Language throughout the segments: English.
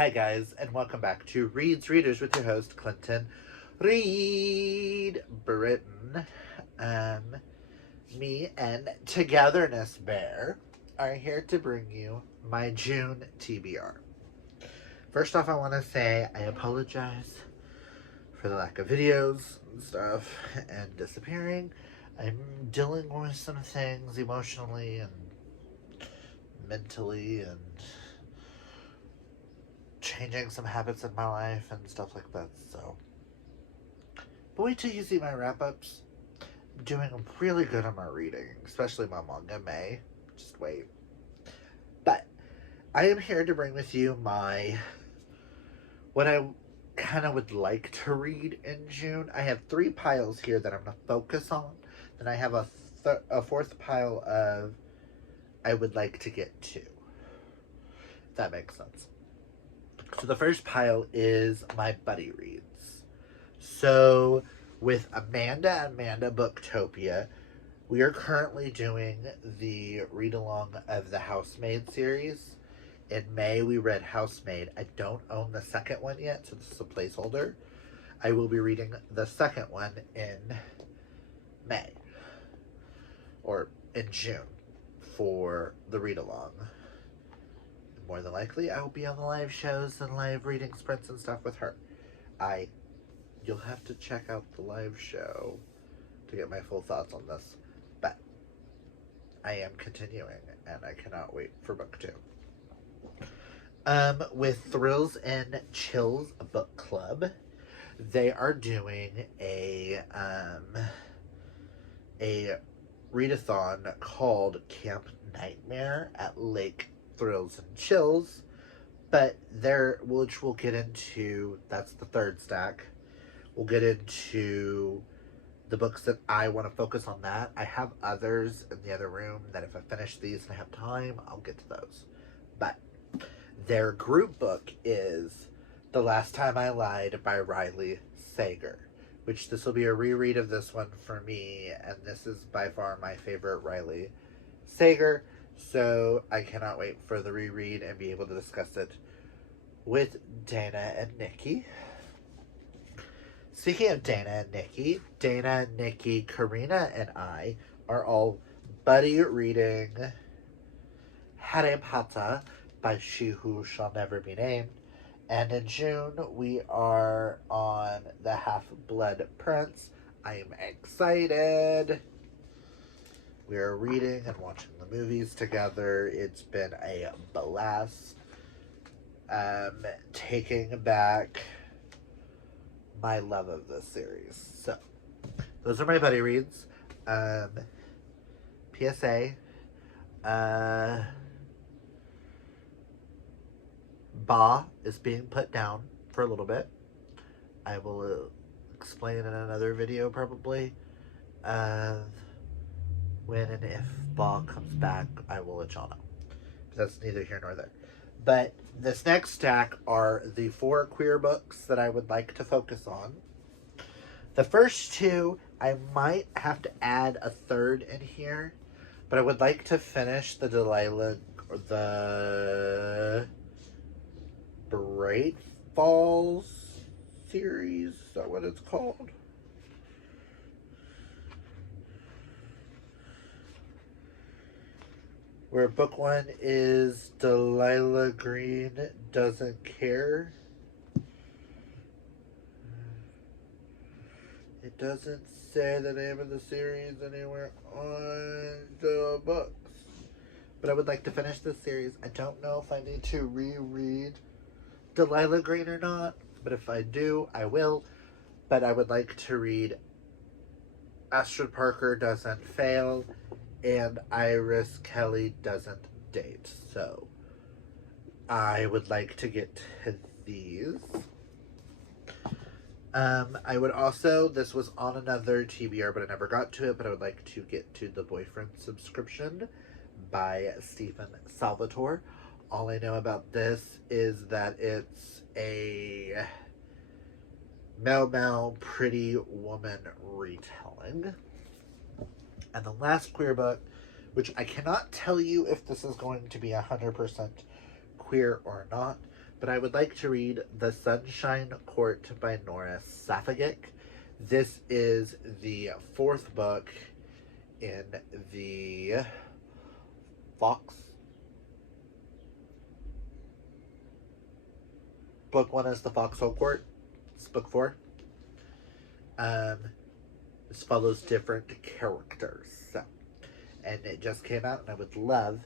Hi guys, and welcome back to Reads Readers with your host, Clinton Reed Britton. Me and Togetherness Bear are here to bring you my June TBR. First off, I want to say I apologize for the lack of videos and stuff and disappearing. I'm dealing with some things emotionally and mentally and changing some habits in my life and stuff like that, so. But wait till you see my wrap-ups. I'm doing really good on my reading, especially my manga May. Just wait. But I am here to bring with you what I kind of would like to read in June. I have 3 piles here that I'm going to focus on. Then I have a 4th pile of I would like to get to. If that makes sense. So the first pile is my buddy reads. So with Amanda Booktopia, we are currently doing the read-along of the Housemaid series. In May, we read Housemaid. I don't own the second one yet, so this is a placeholder. I will be reading the second one in May. Or in June for the read-along. More than likely, I will be on the live shows and live reading sprints and stuff with her. You'll have to check out the live show to get my full thoughts on this. But I am continuing, and I cannot wait for book 2. With Thrills and Chills Book Club, they are doing a readathon called Camp Nightmare at Lake Thrills and Chills, but which we'll get into, that's the 3rd stack. We'll get into the books that I want to focus on that. I have others in the other room that if I finish these and I have time, I'll get to those. But their group book is The Last Time I Lied by Riley Sager, which this will be a reread of this one for me, and this is by far my favorite Riley Sager. So I cannot wait for the reread and be able to discuss it with Dana and Nikki. Speaking of Dana and Nikki, Karina, and I are all buddy reading Harry Potter by She Who Shall Never Be Named. And in June, we are on The Half-Blood Prince. I am excited. We are reading and watching the movies together. It's been a blast. Taking back my love of this series. So, those are my buddy reads. PSA. Ba is being put down for a little bit. I will explain in another video probably. When and if Ba comes back, I will let y'all know. But that's neither here nor there. But this next stack are the 4 queer books that I would like to focus on. The first 2, I might have to add a 3rd in here, but I would like to finish the Bright Falls series. Is that what it's called? Where book 1 is Delilah Green Doesn't Care. It doesn't say the name of the series anywhere on the books. But I would like to finish this series. I don't know if I need to reread Delilah Green or not, but if I do, I will. But I would like to read Astrid Parker Doesn't Fail and Iris Kelly Doesn't Date. So I would like to get to these. I would also, this was on another TBR, but I never got to it, but I would like to get to The Boyfriend Subscription by Stephen Salvatore. All I know about this is that it's a Mel Pretty Woman retelling. And the last queer book, which I cannot tell you if this is going to be 100% queer or not, but I would like to read The Sunshine Court by Nora Safegic. This is the fourth book in the Fox. Book one is The Foxhole Court. It's book four. Um, this follows different characters. So, and it just came out, and I would love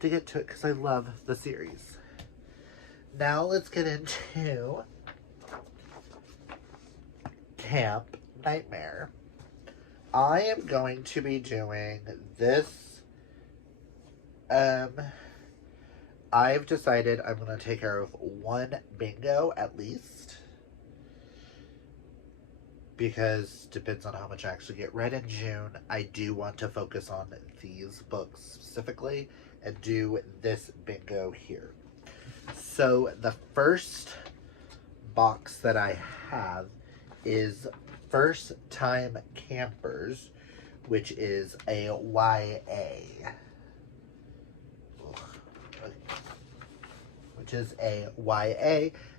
to get to it because I love the series. Now let's get into Camp Nightmare. I am going to be doing this. I've decided I'm going to take care of one bingo at least, because depends on how much I actually get read in June. I do want to focus on these books specifically and do this bingo here. So the first box that I have is First Time Campers, which is a YA.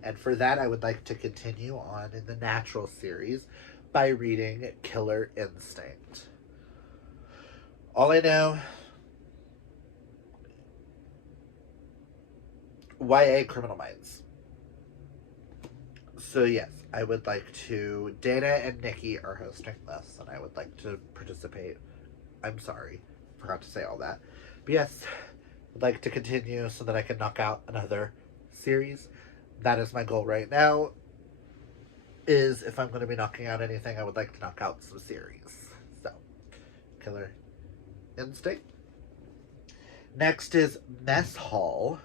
And for that I would like to continue on in the Natural series by reading Killer Instinct. All I know, YA Criminal Minds. So yes, I would like to, Dana and Nikki are hosting this, and I would like to participate. I'm sorry, forgot to say all that. But yes, I'd like to continue so that I can knock out another series. That is my goal right now, is if I'm going to be knocking out anything, I would like to knock out some series. So, Killer Instinct. Next is Mess Hall,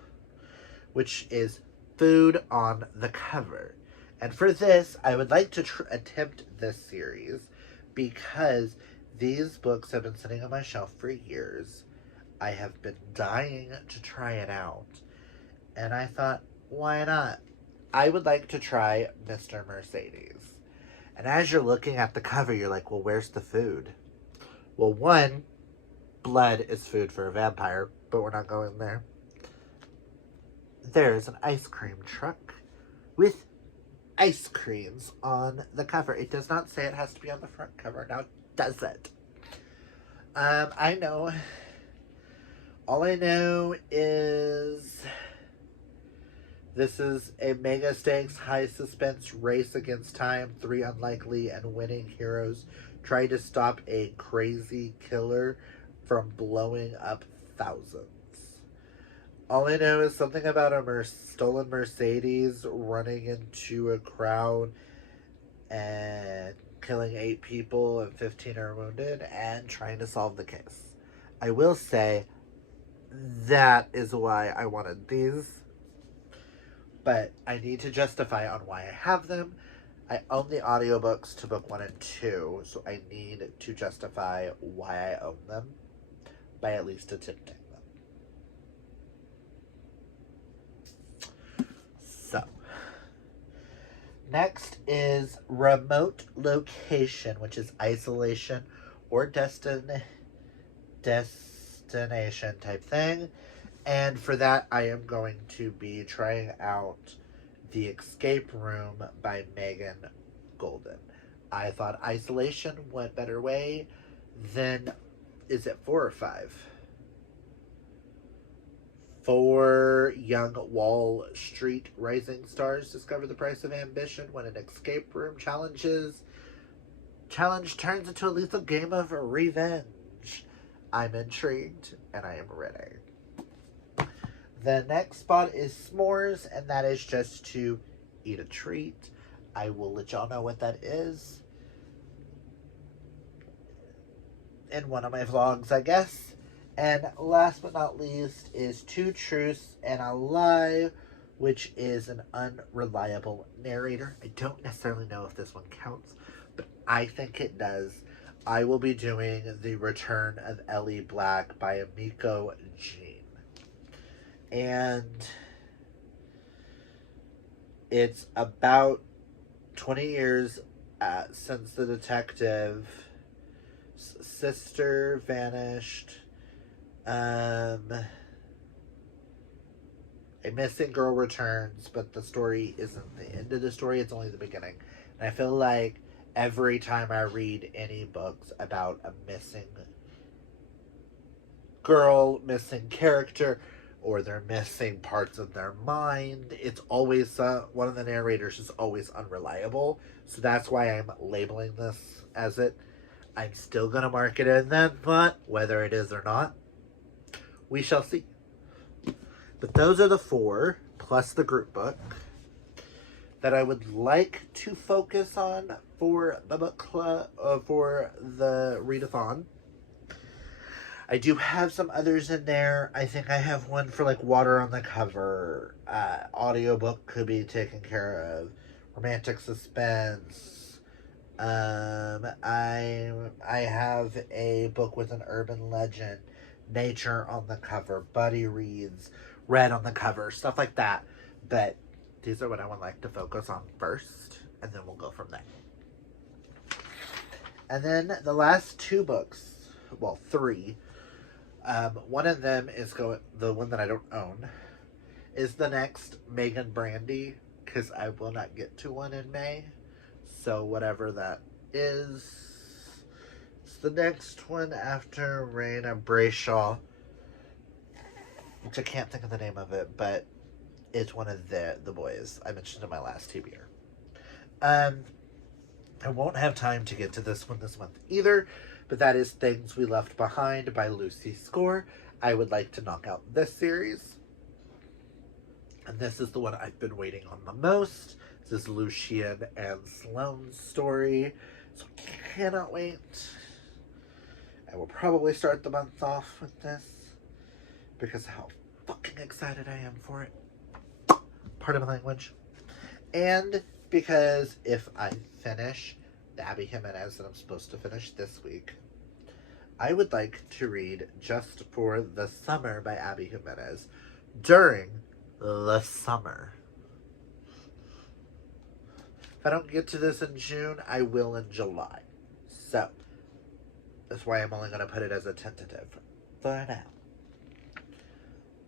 which is Food on the Cover. And for this, I would like to attempt this series because these books have been sitting on my shelf for years. I have been dying to try it out. And I thought, why not? I would like to try Mr. Mercedes. And as you're looking at the cover, you're like, well, where's the food? Well, one, blood is food for a vampire, but we're not going there. There's an ice cream truck with ice creams on the cover. It does not say it has to be on the front cover. Now, does it? I know. All I know is this is a mega stakes, high suspense race against time. 3 unlikely and winning heroes try to stop a crazy killer from blowing up thousands. All I know is something about a stolen Mercedes running into a crowd and killing 8 people and 15 are wounded and trying to solve the case. I will say that is why I wanted these, but I need to justify on why I have them. I own the audiobooks to book 1 and 2, so I need to justify why I own them by at least attempting. So, next is Remote Location, which is isolation or destination type thing. And for that, I am going to be trying out The Escape Room by Megan Golden. I thought isolation went better way than, is it 4 or 5? 4 young Wall Street rising stars discover the price of ambition when an escape room challenge turns into a lethal game of revenge. I'm intrigued and I am ready. The next spot is s'mores, and that is just to eat a treat. I will let y'all know what that is in one of my vlogs, I guess. And last but not least is Two Truths and a Lie, which is an unreliable narrator. I don't necessarily know if this one counts, but I think it does. I will be doing The Return of Ellie Black by Amiko Jean. And it's about 20 years since the detective's sister vanished. And A missing girl returns, but the story isn't the end of the story, it's only the beginning. And I feel like every time I read any books about a missing girl, missing character, or they're missing parts of their mind, it's always one of the narrators is always unreliable. So that's why I'm labeling this as it. I'm still going to mark it in that, but whether it is or not, we shall see. But those are the 4, plus the group book, that I would like to focus on for the book club, for the readathon. I do have some others in there. I think I have one for like Water on the Cover. Audiobook could be taken care of. Romantic suspense. I have a book with an urban legend. Nature on the cover. Buddy reads. Red on the cover. Stuff like that. But these are what I would like to focus on first. And then we'll go from there. And then the last 2 books. Well, 3. One of them is the one that I don't own is the next Megan Brandy, because I will not get to one in May. So whatever that is, it's the next one after Raina Brayshaw, which I can't think of the name of it, but it's one of the boys I mentioned in my last TBR. I won't have time to get to this one this month either, but that is Things We Left Behind by Lucy Score. I would like to knock out this series. And this is the one I've been waiting on the most. This is Lucian and Sloane's story. So I cannot wait. I will probably start the month off with this, because how fucking excited I am for it. Pardon my language. And because if I finish the Abby Jimenez that I'm supposed to finish this week, I would like to read Just for the Summer by Abby Jimenez during the summer. If I don't get to this in June, I will in July. So that's why I'm only going to put it as a tentative for now.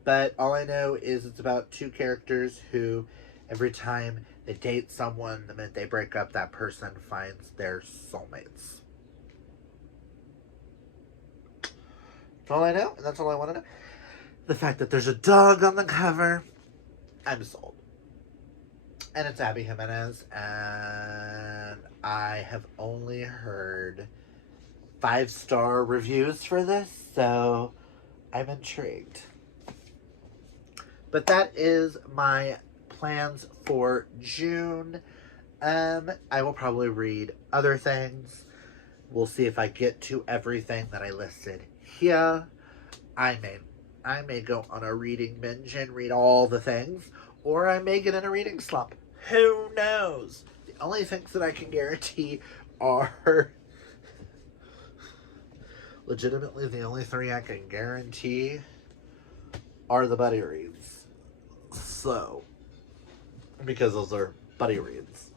But all I know is it's about 2 characters who, every time they date someone, the minute they break up, that person finds their soulmates. That's all I know, and that's all I want to know. The fact that there's a dog on the cover, I'm sold. And it's Abby Jimenez, and I have only heard 5-star reviews for this, so I'm intrigued. But that is my plans for June. I will probably read other things. We'll see if I get to everything that I listed here. I may go on a reading binge and read all the things, or I may get in a reading slump. Who knows? The only things that I can guarantee are legitimately the only 3 I can guarantee are the buddy reads. So, because those are buddy reads.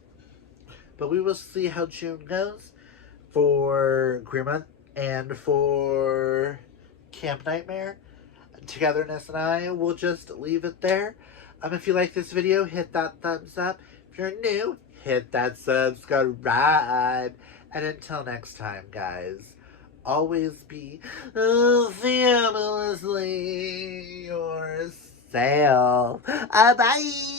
But we will see how June goes for Queer Month and for Camp Nightmare. Togetherness and I will just leave it there. If you like this video, hit that thumbs up. If you're new, hit that subscribe. And until next time, guys, always be fabulously yourself. Bye!